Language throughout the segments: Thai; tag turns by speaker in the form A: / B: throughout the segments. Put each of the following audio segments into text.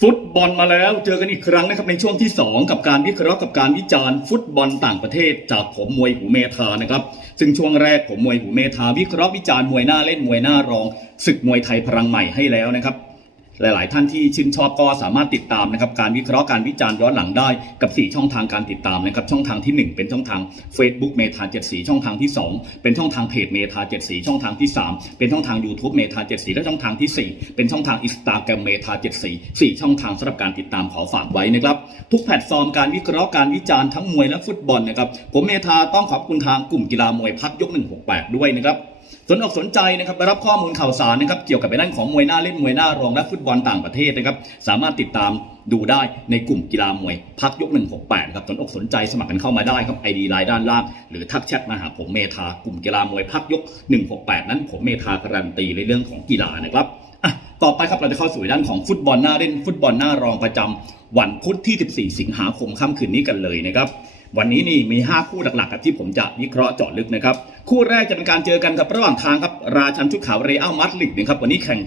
A: ฟุตบอลมาแล้วเจอกันอีกครั้งนะครับในช่วงที่ 2 กับการวิเคราะห์กับการวิจารณ์ฟุตบอลต่างประเทศ จากผมมวยหูเมธานะครับซึ่งช่วงแรกผมมวยหูเมธาวิเคราะห์วิจารณ์มวยหน้าเล่นมวยหน้า รองศึกมวยไทยพลังใหม่ให้แล้วนะครับ หลาย ๆ ท่านที่ชื่นชอบก็สามารถติดตามนะครับการวิเคราะห์การวิจารณ์ย้อนหลังได้กับ 4 ช่องทางการติดตามนะครับช่องทางที่ 1 เป็นช่องทาง Facebook เมธา74ช่องทางที่ 2 เป็นช่องทางเพจเมธา74ช่องทางที่ 3 เป็นช่องทาง YouTube เมธา74และช่องทางทีสี่ 4 เป็นช่องทาง Instagram เมธา74 4ช่องทางสำหรับการติดตามขอฝากไว้นะครับทุกแพลตฟอร์มการวิเคราะห์การวิจารณ์ทั้งมวยและฟุตบอลนะครับผมเมธาต้องขอบคุณทางกลุ่มกีฬามวยพักยก 168 ด้วยนะครับ สนอกสนใจนะครับไปรับข้อมูลข่าวสารนะครับเกี่ยวกับในด้านของมวยหน้าเล่นมวยหน้ารองและฟุตบอลต่างประเทศนะครับสามารถติดตามดูได้ในกลุ่มกีฬามวยพักยก 168ครับสนอกสนใจสมัครกันเข้ามาได้ครับไอดีไลน์ด้านล่างหรือทักแชทมาหาผมเมธากลุ่มกีฬามวยพักยก 168 นั้นผมเมธาการันตีในเรื่องของกีฬานะครับอะต่อไปครับเราจะเข้าสู่ด้านของฟุตบอลหน้าเล่นฟุตบอลหน้ารองประจำวันพุธที่ 14 สิงหาคมค่ำคืนนี้กันเลยนะครับ วันนี้นี่มี 5 คู่หลักๆกับที่ผมจะวิเคราะห์เจาะลึกนะครับ คู่แรกจะเป็นการเจอกันกับระหว่างทางครับราชันชุดขาวเรอัลมาดริดนะครับวันนี้แข่ง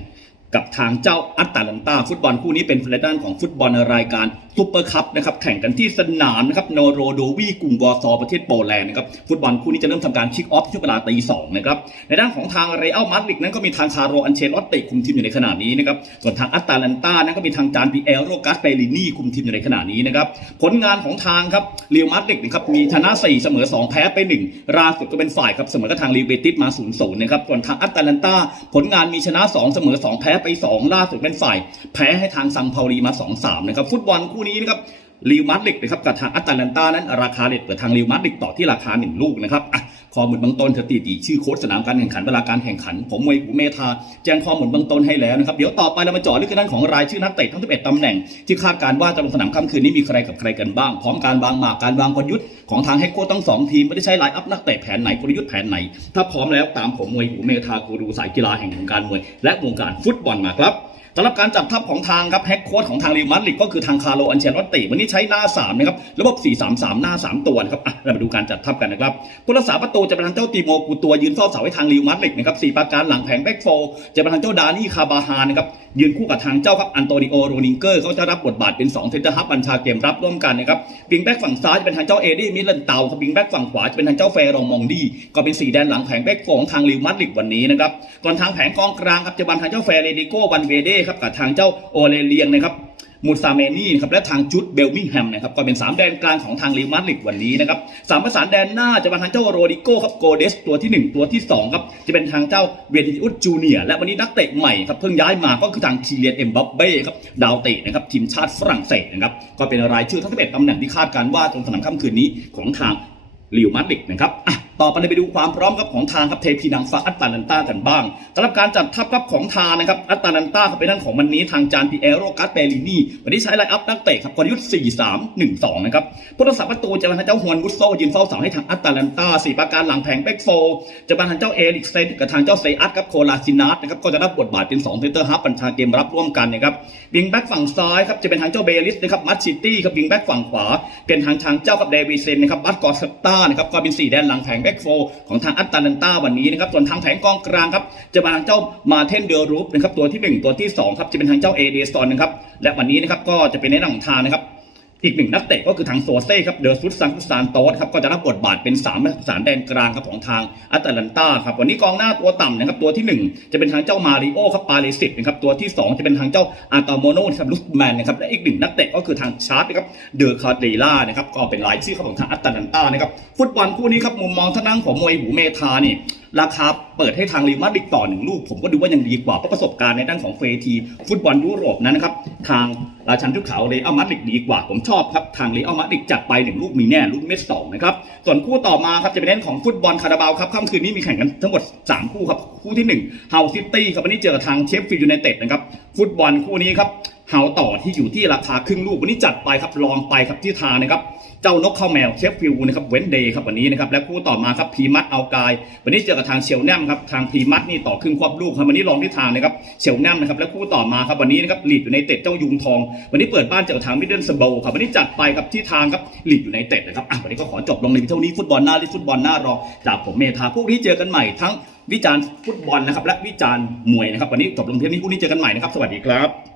A: กับทางเจ้าอัตตาลันตาฟุตบอลคู่นี้เป็นในด้านของฟุตบอลรายการซูเปอร์คัพนะครับแข่งกันที่สนามนะครับโนโรโดวีกรุงวอร์ซอประเทศโปแลนด์นะครับฟุตบอลคู่นี้จะเริ่มทำการคิกออฟช่วงเวลาตีสองนะครับในด้านของทางเรอัลมาดริดนั้นก็มีทางคาร์โรอันเชลอตติคุมทีมอยู่ในขณะนี้นะครับส่วนทางอัตตาลันตานั้นก็มีทางจานปีเอลโรกัสเปรินี่คุมทีมอยู่ในขณะนี้นะครับผลงานของทางครับเรียวมาดริดนะครับมีชนะ4เสมอ2แพ้ไป1ล่งราสุดก็เป็นฝ่ายครับเสมอกับทางลีเบติสมา0-0นะครับส่วนทางอัตตาลันตาผลงานมีชนะ2เสมอ2แพ้ไป 2 ล่าสุดเป็นฝ่าย แพ้ให้ทางซังเปาลีมา 2-3 นะครับ ฟุตบอลคู่นี้นะครับลิวมาดริดนะครับกับทางอัตแลนตานั้นราคาเลทเปิดทางลิวมาดริดต่อที่ราคา 1 ลูกนะครับอะ ข้อมูลเบื้องต้นสถิติชื่อโค้ชสนามการแข่งขันเวลาการแข่งขัน ผมมวยหูเมธาแจ้งข้อมูลเบื้องต้นให้แล้วนะครับเดี๋ยวต่อไปเรามาเจาะลึกกันด้านของรายชื่อนักเตะทั้ง 11ตำแหน่ง ที่คาดการว่าจะลงสนามค่ำคืนนี้มีใครกับใครกันบ้าง พร้อมการวางหมากการวางกลยุทธ์ของทางเฮดโค้ชทั้งสองทีมไม่ได้ใช้ไลน์อัพนักเตะแผนไหนกลยุทธ์แผนไหน ถ้าพร้อมแล้วตามผมมวยหูเมธากูรูสายกีฬาแห่งวงการมวย และวงการฟุตบอลมาครับ สำหรับการจัดทัพของทางครับแฮกโค้ดของทางเรอัลมาดริดก็คือทางคาร์โลอันเชลอตติวันนี้ใช้หน้า3นะครับระบบ 4-3-3 หน้า 3 ตัวนะครับอะเรามาดูการจัดทัพกันนะครับผู้รักษาประตูจะเป็นทางเจ้าตีโมกูตัวยืนเฝ้าเสาให้ทางเรอัลมาดริดนะครับสี่ประการหลังแผงแบ็กโฟร์จะเป็นทางเจ้าดานี่คาบาฮานะครับยืนคู่กับทางเจ้าครับอันโตนิโอโรนิงเกอร์เขาจะรับบทบาทเป็น2เซนเตอร์ฮับบัญชาเกมรับร่วมกันนะครับวิงแบ็กฝั่งซ้ายจะเป็นทางเจ้าเอดี้มิลันเตาครับวิงแบ็กฝั่งขวาจะเป็นทางเจ้าเฟรองมองดีก็เป็นสี่แดนหลังแผงแบ็กโฟของทางเรอัลมาดริดวันนี้นะครับส่วนทางแผงกองกลางครับจะเป็นทางเจ้าเฟเรดิโกวันเวเดครับกับทางเจ้าโอเลเลียงนะครับมูซาเมนี่นะครับและทางจุดเบลมิงแฮมนะครับก็เป็น 3 แดนกลางของทางเรอัลมาดริดวันนี้นะครับสามประสานแดนหน้าจะเป็นทางเจ้าโรดิโก้ครับโกเดสตัวที่ 1 ตัวที่2ครับจะเป็นทางเจ้าเวนิอุสจูเนียและวันนี้นักเตะใหม่ครับเพิ่งย้ายมาก็คือทางคีเลียนเอ็มบัปเบ้ครับดาวเตะนะครับทีมชาติฝรั่งเศสนะครับก็เป็นรายชื่อทั้ง11ตำแหน่งที่คาดการว่าตรงสนามค่ำคืนนี้ของทางลิวมาดริดนะครับอะต่อไปเราไปดูความพร้อมครับของทางครับเทพีนางฟ้าอัตตาลันตากันบ้างสำหรับการจัดทัพครับของทางนะครับอัตตาลันตาครับเป็นด้านของวันนี้ทางจานพีเอโรกัสเปรินีวันนี้ใช้ไลน์อัพนักเตะครับกลยุทธ์4 3 1 2นะครับผู้รักษาประตูจะเป็นทางเจ้าฮวนบุสโซยืนเฝ้าเสาให้ทางอัตตาลันตาสี่ประการหลังแผงแบ็กโฟจะเป็นทางเจ้าเอริกเซนกับทางเจ้าเซอัสครับโคลาซินัสนะครับก็จะรับบทบาทเป็น2เซนเตอร์ฮับบัญชาเกมรับร่วมกันนะครับวิงแบ็กฝั่งซ้ายครับจะเป็นทางเจ้าเบลิสนะครับมัตซิตี้ครับวิงแบ็กฝั่งขวา เป็นทางทางเจ้ากับเดวิเซนนะครับบัตกอสตานะครับก็เป็นสี่แดนหลังแผงแบ็กโฟของทางอัตตาลันตาวันนี้นะครับส่วนทางแผงกองกลางครับจะมาทางเจ้ามาเทนเดอรูปนะครับตัวที่หนึ่งตัวที่สองครับจะเป็นทางเจ้าเอเดสตอนนะครับและวันนี้นะครับก็จะเป็นในหน้าของทางนะครับ อีกหนึ่งนักเตะก็คือทางโซเซ่ครับเดอร์ซุสซังซานโตสครับก็จะรับบทบาทเป็น3ามสารแดนกลางครับของทางอัตแลนตาครับวันนี้กองหน้าตัวต่ำนะครับตัวทีหนึ่1 จะเป็นทางเจ้ามาริโอครับปาเลสิตนะครับตัวที่ 2 จะเป็นทางเจ้าอาตาโมโนครับลุสแมนนะครับและอีกหนึ่งนักเตะก็คือทางชาร์ตนะครับเดอร์คาเดล่านะครับก็เป็นรายชื่อครับของทางอัตแลนตานะครับฟุตบอลคู่นี้ครับมุมมองท่านั่งของมวยหูเมธานี่ราคาเปิดให้ทางรอัลมาดริดต่อหนึ่งลูก ผมก็ดูว่ายังดีกว่าเพราะประสบการณ์ในด้านของเฟทีฟุตบอลยุโรปนั้นนะครับ ทางราชันทุกเขาเรอัลมาดริดดีกว่า ผมชอบครับ ทางเรอัลมาดริดจัดไปหนึ่งลูกมีแน่ลูกเม็ดสองนะครับ ส่วนคู่ต่อมาครับจะเป็นเล่นของฟุตบอลคาราบาวครับค่ำคืนนี้มีแข่งกันทั้งหมด 3 คู่ครับ คู่ที่1เฮาซิตี้ครับวันนี้เจอทางเชฟฟิลด์ยูไนเต็ดนะครับ ฟุตบอลคู่นี้ครับเฮาต่อที่อยู่ที่ราคาครึ่งลูกวันนี้จัดไปครับลองไปครับที่ทางนะครับเจ้านกข้าวแมวเชฟฟิลด์นะครับเวนเดย์ครับวันนี้นะครับและคู่ต่อมาครับพีมัดเอากาย วันนี้เจอกับทางเชลแนมครับทางพีมัดนี่ต่อครึ่งควบลูกครับวันนี้ลองที่ทางนะครับเชลแนมนะครับและคู่ต่อมาครับวันนี้นะครับลีดอยู่ในเต็ดเจ้ายุงทอง วันนี้เปิดบ้านเจอกับทางมิดเดิลสโบครับวันนี้จัดไปกับที่ทางครับลีดอยู่ในเต็ดนะครับอะวันนี้ก็ขอจบลงในเท่านี้ฟุตบอลหน้าลิฟุตบอลหน้ารองจากผมเมธาพวกนี้เจอกันใหม่ทั้งวิจารณ์ฟุตบอลนะครับและวิจารณ์มวยนะครับวันนี้จบลงเท่านี้พรุ่งนี้เจอกันใหม่นะครับสวัสดีครับ